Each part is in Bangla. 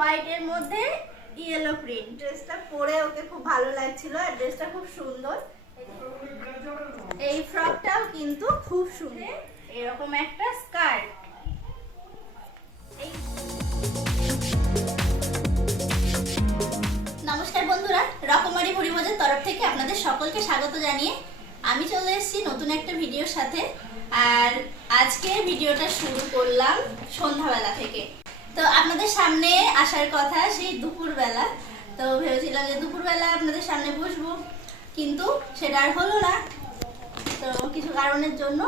হোয়াইটের মধ্যে ইয়েলো প্রিন্ট ড্রেসটা পরে ওকে খুব ভালো লাগছিল আর ড্রেসটা খুব সুন্দর। এই ফ্রকটাও কিন্তু খুব সুন্দর। এরকম একটা স্কার্ট। নমস্কার বন্ধুরা রকমারি পরিমজের তরফ থেকে আপনাদের সকলকে স্বাগত জানিয়ে আমি চলে এসেছি নতুন একটা ভিডিওর সাথে। আর আজকে ভিডিওটা শুরু করলাম সন্ধ্যাবেলা থেকে। তো আপনাদের সামনে আসার কথা সেই দুপুরবেলা। তো ভেবেছিলাম যে দুপুরবেলা আপনাদের সামনে বসবো, কিন্তু সেটা আর হলো না। তো কিছু কারণের জন্য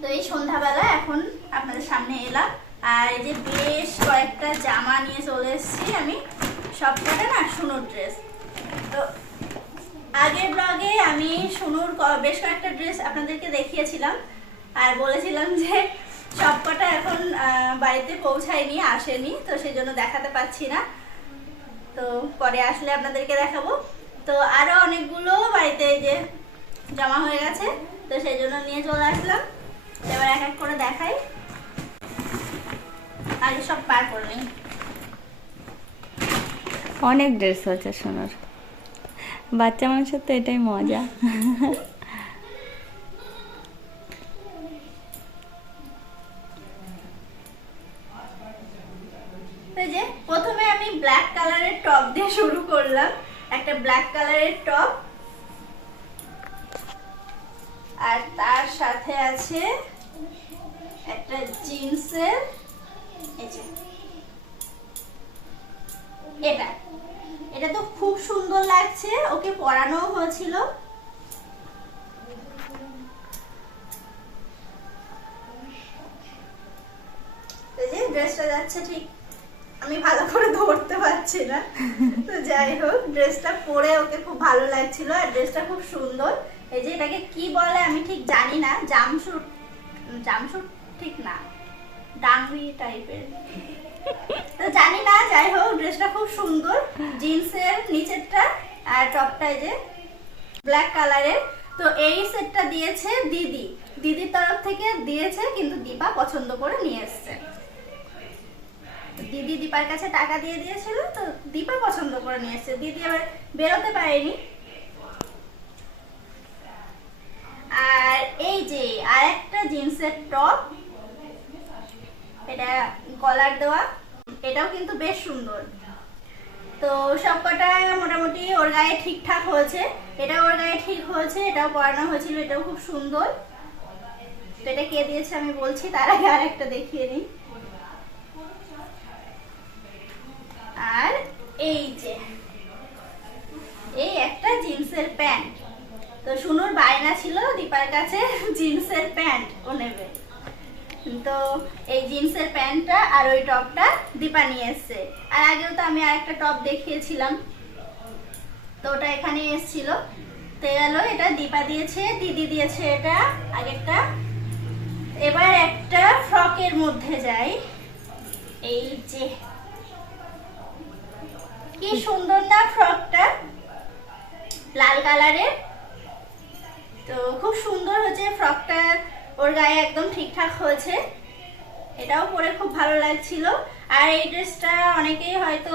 তো এই সন্ধ্যাবেলা এখন আপনাদের সামনে এলাম। আর এই যে বেশ কয়েকটা জামা নিয়ে চলে এসেছি আমি। সব সবকটা না সুনোর ড্রেস তো আগের ব্লগে আমি সুনুর বেশ কয়েকটা ড্রেস আপনাদেরকে দেখিয়েছিলাম। আর বলেছিলাম যে সবকটা এখন বাড়িতে পৌঁছায়নি আসেনি তো সেই জন্য দেখাতে পাচ্ছি না। তো পরে আসলে আপনাদেরকে দেখাবো। তো আরও অনেকগুলো বাড়িতে এই যে জমা হয়ে গেছে তো সেই জন্য নিয়ে চলে আসলাম। এবার এক এক করে দেখাই। আগে সব পার করে নিই। অনেক ড্রেস হচ্ছে সোনার। বাচ্চা মানুষের তো এটাই মজা। কালারের টপ দিয়ে শুরু করলাম। একটা ব্ল্যাক কালারের টপ আর তার সাথে আছে একটা জিন্সের এটা। এটা তো খুব সুন্দর লাগছে, ওকে পরানো হয়েছিল। ড্রেসটা যাচ্ছে ঠিক। আমি ভালো করে ধরতে পারছি না। তো যাই হোক, ড্রেসটা পরে ওকে খুব ভালো লাগছিল আর ড্রেসটা খুব সুন্দর। এই যে এটাকে কি বলে আমি ঠিক জানি না জামশুট জামশুট ঠিক না ডাংরি টাইপের। তো জানি না, যাই হোক, ড্রেসটা খুব সুন্দর। জিন্সের নিচেরটা আর টপটা এই যে ব্ল্যাক কালারের। তো এই সেটটা দিয়েছে দিদি। দিদির তরফ থেকে দিয়েছে, কিন্তু দীপা পছন্দ করে নিয়ে এসছে। দিদি দীপার কাছে টাকা দিয়ে দিয়েছিল, তো দীপা পছন্দ করে নিয়ে এসছে। দিদি আবার বেরোতে পারেনি। আর এই যে, আর একটা জিন্সের টপ, এটা কলার দেওয়া, এটাও কিন্তু বেশ সুন্দর। তো সবকটা মোটামুটি ওর গায়ে ঠিকঠাক হয়েছে। এটা ওর গায়ে ঠিক হয়েছে, এটাও পরানো হয়েছিল, এটাও খুব সুন্দর। তো এটা কে দিয়েছে আমি বলছি, তার আগে আর একটা দেখিয়ে নিই জিন্সের প্যান্ট ও নেবে। তো এই জিন্সের প্যান্টটা আর ওই টপটা দীপা নিয়ে এসছে। আর আগেও তো আমি আরেকটা টপ দেখিয়েছিলাম। তো ওটা এখানে এসেছিল। তো গেল এটা দীপা দিয়েছে, দিদি দিয়েছে এটা আগেরটা। এবার একটা ফ্রকের মধ্যে যাই। এই যে, কি সুন্দর না ফ্রকটা? লাল কালারের। তো খুব সুন্দর হয়েছে, ফ্রকটা ওর গায়ে একদম ঠিকঠাক হয়েছে। এটাও পরে খুব ভালো লাগছিল। আর এই ড্রেসটা অনেকেই হয়তো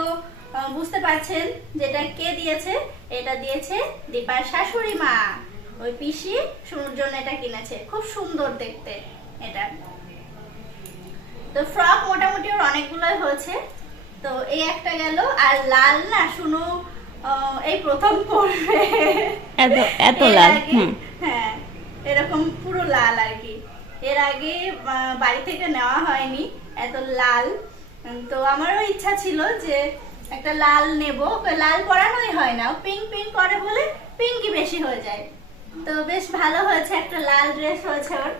বুঝতে পারছেন যেটা কে দিয়েছে। এটা দিয়েছে দীপার শাশুড়ি মা। ওই পিসি শুনুর জন্য এটা কিনেছে। খুব সুন্দর দেখতে এটা। তো ফ্রক মোটামুটি ওর অনেকগুলোই হয়েছে। তো এই একটা গেল। আর লাল না শুনো এই প্রথম পড়বে এত এত লাল হ্যাঁ এরকম পুরো লাল আর কি। এর আগে বাড়ি থেকে নেওয়া হয়নি এত লাল। তো আমারও ইচ্ছা ছিল যে একটা লাল নেব। লাল পরানোই হয় না পিঙ্ক পিঙ্ক করে বলে পিঙ্কই বেশি হয়ে যায়। তো বেশ ভালো হয়েছে একটা লাল ড্রেস হয়েছে ওর।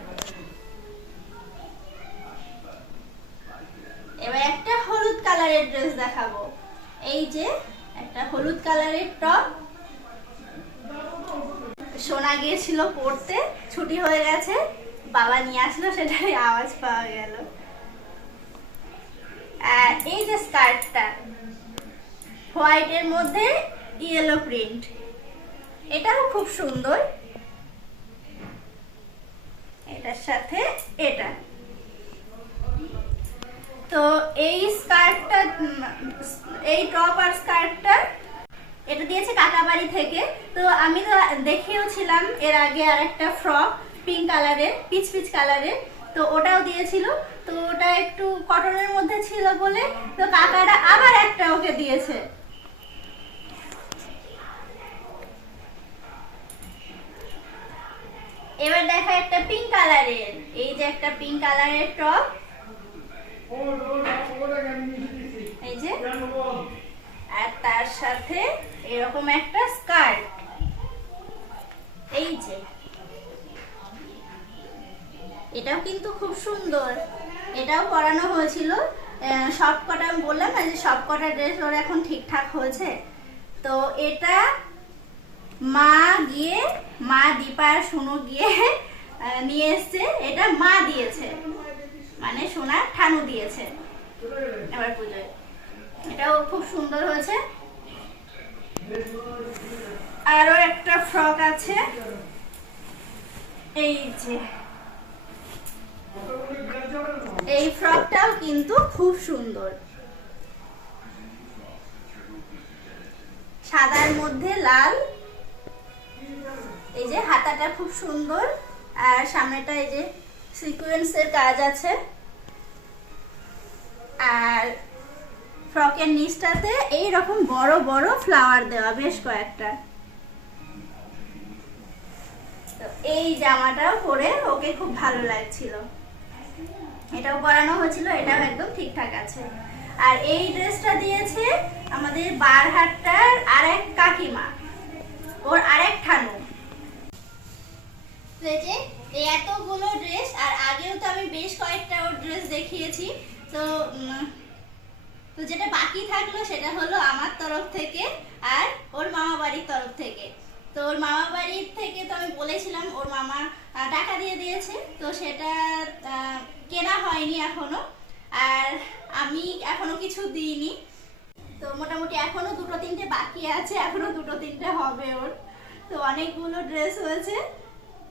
এবার একটা হলুদ কালারের ড্রেস দেখাবো। এই যে একটা হলুদ কালারের টপ। শোনা গিয়েছিল পড়তে, ছুটি হয়ে গেছে, বাবা নিয়ে আসলো, সেটারই আওয়াজ পাওয়া গেল। এই যে স্কার্টটা, হোয়াইটের মধ্যে ইয়েলো প্রিন্ট। এটাও খুব সুন্দর। এটার সাথে এটা। তো এই স্কার্টটা, এই টপ আর স্কার্টটা, এটা দিয়েছে কাকাবাড়ি থেকে। তো আমি তো দেখিয়েওছিলাম এর আগে আর একটা ফ্রক পিঙ্ক কালারের পিচ পিচ কালারের তো ওটাও দিয়েছিল। তো ওটা একটু কটনের মধ্যে ছিল বলে তো কাকারা আবার একটা ওকে দিয়েছে। এবার দেখা একটা পিঙ্ক কালারের এই যে একটা পিঙ্ক কালারের টপ। এটাও পরানো হয়েছিল। সব কটা আমি বললাম না যে সব কটা ড্রেস ওর এখন ঠিকঠাক হয়েছে। তো এটা মা গিয়ে, মা দীপা সোনু গিয়ে নিয়ে এসছে। এটা মা দিয়েছে। মানে সোনার ঠানু দিয়েছে। এবার পুজোয়। এটাও খুব সুন্দর হয়েছে। আরও একটা ফ্রক আছে। এই যে। এই ফ্রকটাও কিন্তু খুব সুন্দর। সাদার মধ্যে লাল, এই যে হাতাটা খুব সুন্দর, আর সামনেটা এই যে সিকোয়েন্সের কাজ আছে। আর ফ্রকের নিচটাতে এই রকম বড় বড় ফ্লাওয়ার দেওয়া, বেশ কয়েকটা। এই জামাটাও পরে ওকে খুব ভালো লাগছিল। এটাও পরানো হয়েছিল, এটাও একদম ঠিকঠাক আছে। আর এই ড্রেসটা দিয়েছে আমাদের বারহাট্টার আরেক কাকিমা, ওর আরেক ঠানু। তো এই এই এতগুলো ড্রেস, আর আগেও তো আমি বেশ কয়েকটা ওর ড্রেস দেখিয়েছি। তো তো যেটা বাকি থাকল সেটা হলো আমার তরফ থেকে আর ওর মামা বাড়ির তরফ থেকে। তো ওর মামা বাড়ির থেকে তো আমি বলেছিলাম, ওর মামা টাকা দিয়ে দিয়েছে। তো সেটা কেনা হয়নি এখনও, আর আমি এখনও কিছু দিইনি। তো মোটামুটি এখনও দুটো তিনটে বাকি আছে, এখনও দুটো তিনটে হবে ওর। তো অনেকগুলো ড্রেস হয়েছে।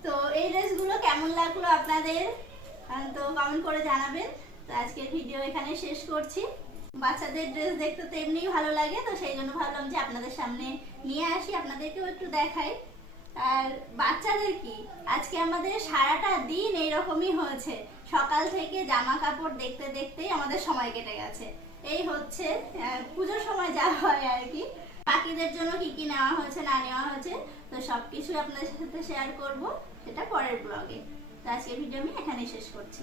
তো এই ড্রেসগুলো কেমন লাগল আপনাদের তো কমেন্ট করে জানাবেন। তো আজকের ভিডিও এখানে শেষ করছি। বাচ্চাদের ড্রেস দেখতে তো এমনিই ভালো লাগে, তো সেই জন্য ভাবলাম যে আপনাদের সামনে নিয়ে আসি, আপনাদেরকেও একটু দেখাই। আর বাচ্চাদের কি? আজকে আমাদের সারাটা দিন এইরকমই হয়েছে। সকাল থেকে জামা কাপড় দেখতে দেখতেই আমাদের সময় কেটে গেছে। এই হচ্ছে পুজোর সময় যা হয় আর কি। বাকিদের জন্য কি কি নেওয়া হয়েছে, না নেওয়া হয়েছে, তো সব কিছুই আপনাদের সাথে শেয়ার করব। সেটা পরের ব্লগে তো আজকে ভিডিও আমি এখানেই শেষ করছি।